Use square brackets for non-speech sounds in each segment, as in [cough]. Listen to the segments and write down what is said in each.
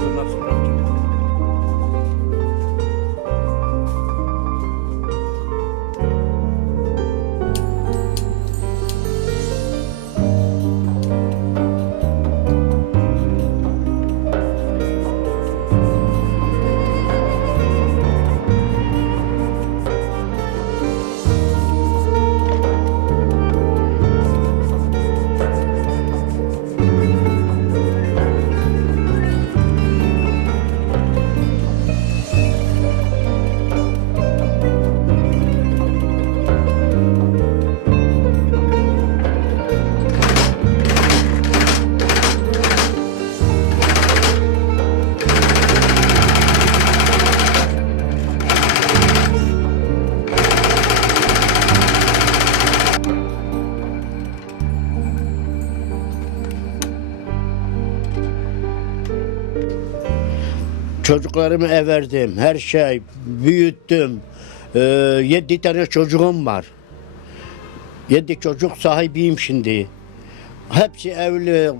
bunlar sonra Çocuklarımı everdim, her şey, büyüttüm. Ee, yedi tane çocuğum var. Yedi çocuk sahibiyim şimdi. Hepsi evli,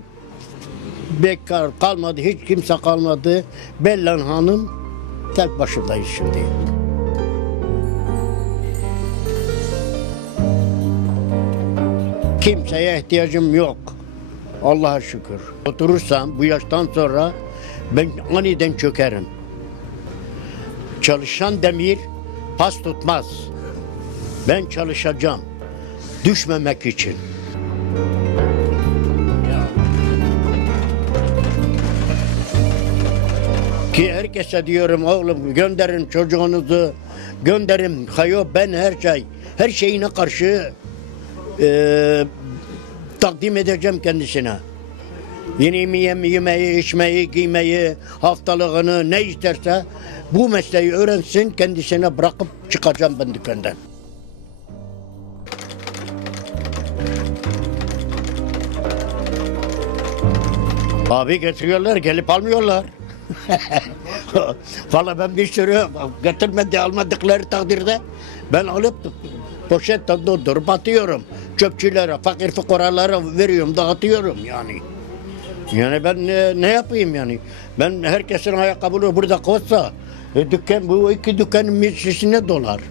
bekar kalmadı, hiç kimse kalmadı. Bellan Hanım tek başındayız şimdi. Kimseye ihtiyacım yok. Allah'a şükür. Oturursam bu yaştan sonra ben aniden çökerim. Çalışan demir pas tutmaz. Ben çalışacağım. Düşmemek için. Ki herkese diyorum oğlum gönderin çocuğunuzu gönderin. Hayo ben her şey her şeyine karşı eee, takdim edeceğim kendisine. Yemeği, yemeği, içmeyi, giymeyi, haftalığını ne isterse bu mesleği öğrensin kendisine bırakıp çıkacağım ben dükkandan. Abi getiriyorlar gelip almıyorlar. [laughs] Valla ben bir sürü getirmedi almadıkları takdirde ben alıp poşetle doldurup atıyorum. Çöpçülere, fakir fukaralara veriyorum, dağıtıyorum yani. Yani ben ne, ne yapayım yani? Ben herkesin ayakkabını burada koysa e, dükkan, bu iki dükkanın meclisine dolar.